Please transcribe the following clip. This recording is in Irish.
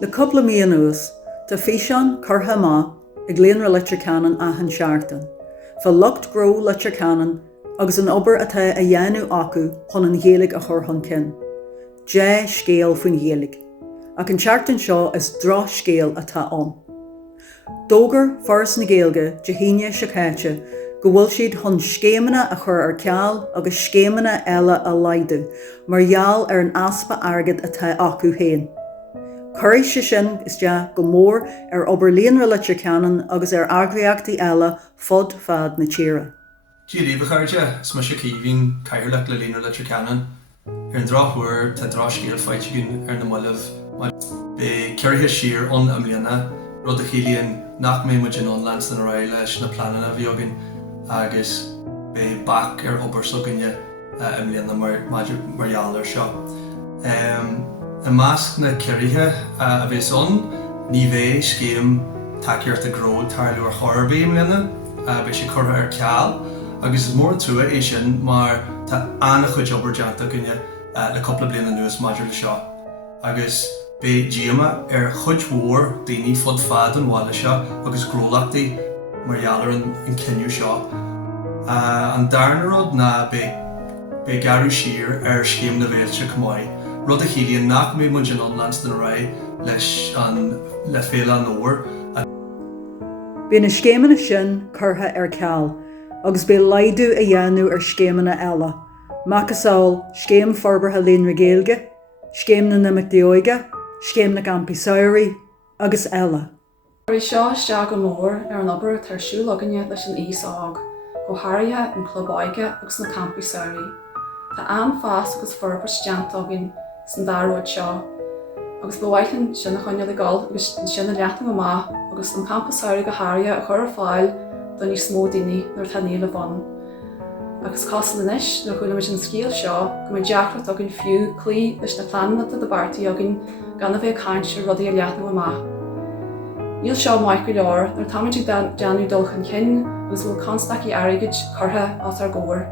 Le couple of míonús, tá físeán curtha má ag léonra litir canan ahan seaartain, fa lucht gró litir canan agus an obair atá a dhéanú acu chun an gheilg a chur chun cin. Scéal faoin gheilg, ach an seaartain seo is Drochscéal atá an. Dógar Foras na Gaeilge de híine sicáite go bhfuil siad chun scéimena a chur ar ceall agus scéimena eile a laidú, mar gheall ar an aspa airgid atá acu héin. Cuirí sé sin is de go mór ar obair léonra litir canan agus ar agríochtaí eile fud fad na tíre. Dírí bhchairde is mar sé cíhín cairlach le léonra litir canan ar an drochhuair tá Drochscéal faitigún ar na muilemh. Be ceirthe siar an mbliana rud a chéilíonn nach mé muid an lans na raibh leis na planana bhí agin agus be bac ar obair soginne mbliana mar gheall ar seo. I measc na ceirthe a bhí son, ní bheith scéim takeíocht a gród tar leor choirbí mbliana, be sé curtha ar ceall, agus is mór trua é sin mar tá anna chuid obair deanta gunne le coppla bliana nuas maidir le seo. Agus be díama ar chuid mhór daoine fud fad an bhaile seo agus grólaachtaí mar gheall ar an cinniú seo. An darna rud na be garú siar ar scéim na bhéilte cumáid. Rud a chéilíonn nach mé muid an lans na raibh leis le féile an óir. Bhí na scéimena sin curtha ar ceall, agus bé laidú a dhéanú ar scéimena eile. Macasáil scéim forbartha léonra Gaeilge, scéim na mbliana, scéim na gheall agus eile. Bhí seo isteach go mór ar an obair tarsúil aganne leis an íoság, go háirithe an clubáige agus na campásaí. Tá an fás agus forbar steanta agin san dáróid seo, agus bhhaithlann sin na chuine le gheall agus sin na leatna má agus an campásaí go háirithe a chur ar fáil don ní smó daoine nuair tá níl le bhain. Agus cásan inis na chuile an scéal seo go mbeidh deachrat agin fiú clí leis na planeta de bartaí agin gan a bheith cainte rudaí a leatna má. Níl seo maic go leor nuair táimid deanú dul chun cinn agus bhfuil constaí airgid curtha as ar gcóir.